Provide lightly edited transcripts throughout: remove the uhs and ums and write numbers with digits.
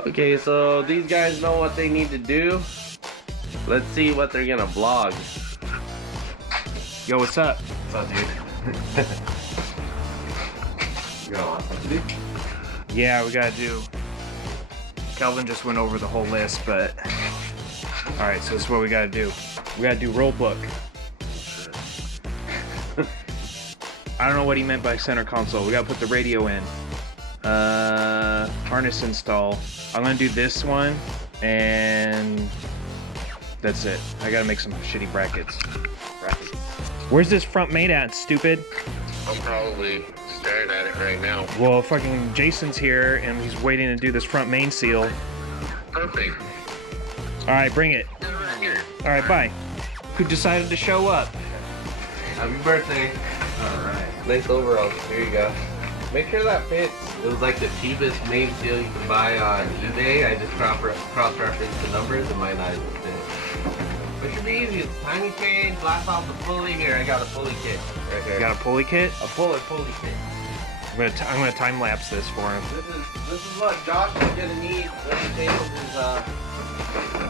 Okay, so these guys know what they need to do. Let's see what they're gonna vlog. Yo, what's up? What's up, dude? You got a lot of stuff to do? Yeah, we gotta do. Kelvin just went over the whole list, but all right. So this is what we gotta do. We gotta do roll book. I don't know what he meant by center console. We gotta put the radio in. Harness install. I'm gonna do this one, and that's it. I gotta make some shitty brackets. Where's this front mate at, stupid? I'm probably staring at it right now. Well, fucking Jason's here, and he's waiting to do this front main seal. Perfect. All right, bring it. Right here. All right, bye. Who decided to show up? Happy birthday. Alright. Nice overalls. Here you go. Make sure that fits. It was like the cheapest main seal you can buy on eBay. I just cross-referenced the numbers and mine not even fit. It should be easy. It's tiny change, blast off the pulley. Here, I got a pulley kit right here. You got a pulley kit? A pulley kit. I'm gonna time lapse this for him. This is what Josh is gonna need when he tables his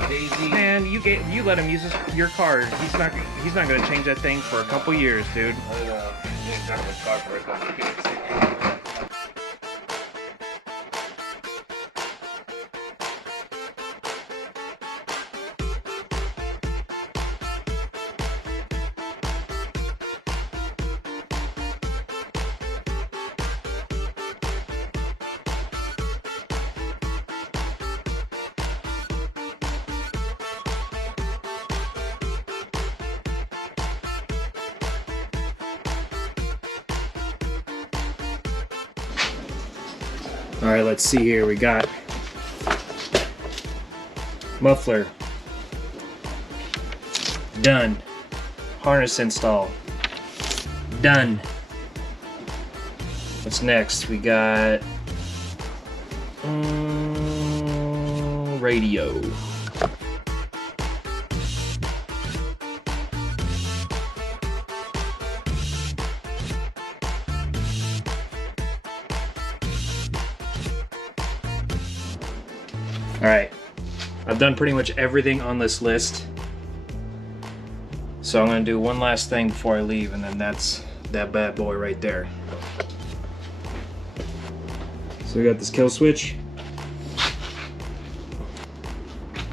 Daisy. Man, you let him use your car. He's not gonna change that thing for a couple years, dude. I know. He's driving his car for a couple years. All right, let's see here. We got muffler done. Harness install done. What's next? We got radio. All right, I've done pretty much everything on this list. So I'm gonna do one last thing before I leave, and then that's that bad boy right there. So we got this kill switch. I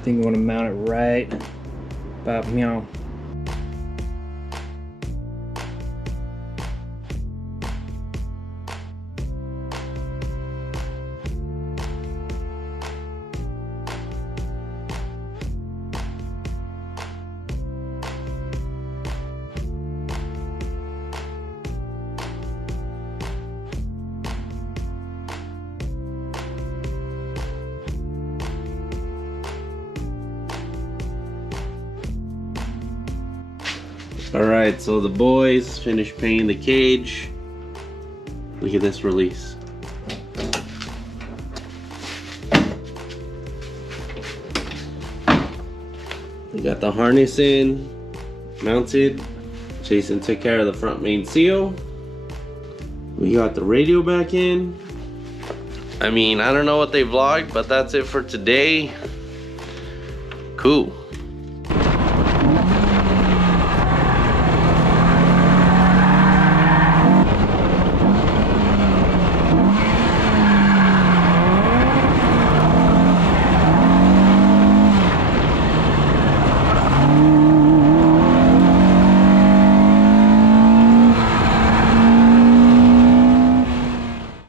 think we want to mount it right about meow. Alright, so the boys finished painting the cage. Look at this release. We got the harness in, mounted. Jason took care of the front main seal. We got the radio back in. I mean, I don't know what they vlogged, but that's it for today. Cool.